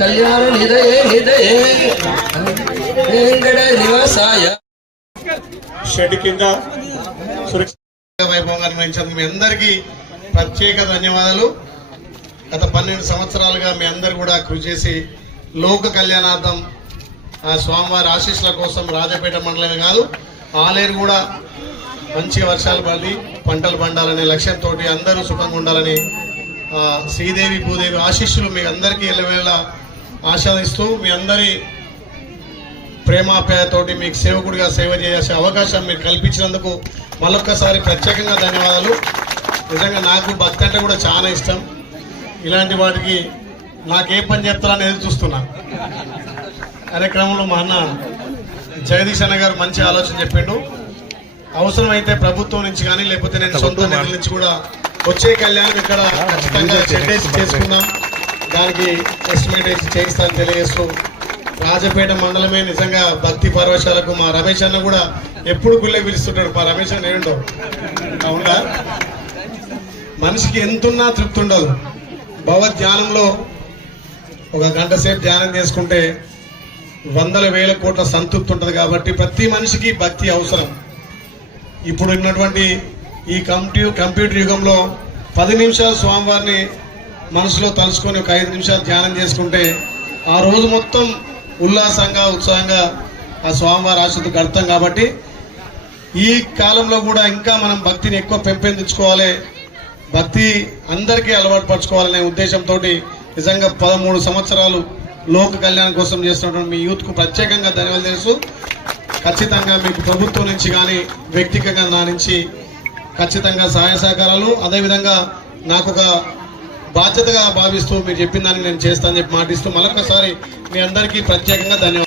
కళ్యాణ నిదయే నిదయే వెంకట నివాసాయ షెడ్ కింద సురక్షిత వైభవంగా నిర్వహించినందుకు మీ అందరికీ ప్రత్యేక ధన్యవాదాలు. గత 12 సంవత్సరాలుగా మీ అందరు కూడా కృషి చేసి లోక కళ్యాణార్థం ఆ స్వామివారి ఆశీస్సుల కోసం రాజపేట మండలమే కాదు ఆలేరు కూడా మంచి వర్షాలు పడి పంటలు పండాలనే లక్ష్యంతో అందరూ సుఖంగా ఉండాలని శ్రీదేవి భూదేవి ఆశీస్సులు మీ అందరికీ ఎల్లవేళ ఆస్వాదిస్తూ మీ అందరి ప్రేమాప్యాయతోటి మీకు సేవకుడిగా సేవ చేసే అవకాశం మీరు కల్పించినందుకు మరొక్కసారి ప్రత్యేకంగా ధన్యవాదాలు. నిజంగా నాకు భక్తి అంటే కూడా చాలా ఇష్టం. ఇలాంటి వాటికి నాకే పని చెప్తారని ఎదురు చూస్తున్నా. కార్యక్రమంలో మా అన్న జగదీష్ అన్న గారు మంచి ఆలోచన చెప్పిండు. అవసరమైతే ప్రభుత్వం నుంచి కానీ లేకపోతే నేను సొంత నిధుల నుంచి కూడా వచ్చే కళ్యాణం ఇక్కడ ఖచ్చితంగా చెడ్డేసి చేసుకున్నాం. దానికి ఎస్టిమేట్ వేసి చేయిస్తానని తెలియజేస్తూ రాజపేట మండలమే నిజంగా భక్తి పరవశాలకు మా రమేష్ అన్న కూడా ఎప్పుడు గుళ్ళే పిలుస్తుంటాడు. మా రమేష్ అన్న ఏంటో అవునా, మనిషికి ఎంతున్నా తృప్తి ఉండదు. భగవద్ధ్యానంలో 1 గంట సేపు ధ్యానం చేసుకుంటే 100,000 కోట్ల సంతృప్తి ఉంటుంది. కాబట్టి ప్రతి మనిషికి భక్తి అవసరం. ఇప్పుడు ఉన్నటువంటి ఈ కంప్యూటర్ యుగంలో 10 నిమిషాలు స్వామివారిని మనసులో తలుచుకొని 5 నిమిషాలు ధ్యానం చేసుకుంటే ఆ రోజు మొత్తం ఉల్లాసంగా ఉత్సాహంగా ఆ స్వామివారి ఆశతో గడతాం. కాబట్టి ఈ కాలంలో కూడా ఇంకా మనం భక్తిని ఎక్కువ పెంపొందించుకోవాలి, భక్తి అందరికీ అలవాటు పరచుకోవాలనే ఉద్దేశంతో నిజంగా 13 సంవత్సరాలు లోక కళ్యాణం కోసం చేస్తున్నటువంటి మీ యూత్కు ప్రత్యేకంగా ధన్యవాదాలు తెలుసు. ఖచ్చితంగా మీకు ప్రభుత్వం నుంచి కానీ వ్యక్తిగతంగా నా నుంచి ఖచ్చితంగా సహాయ సహకారాలు, అదేవిధంగా నాకు ఒక బాధ్యతగా భావిస్తూ మీరు చెప్పిన దాన్ని నేను చేస్తానని చెప్పి మాటిస్తూ మరొకసారి మీ అందరికీ ప్రత్యేకంగా ధన్యవాదాలు.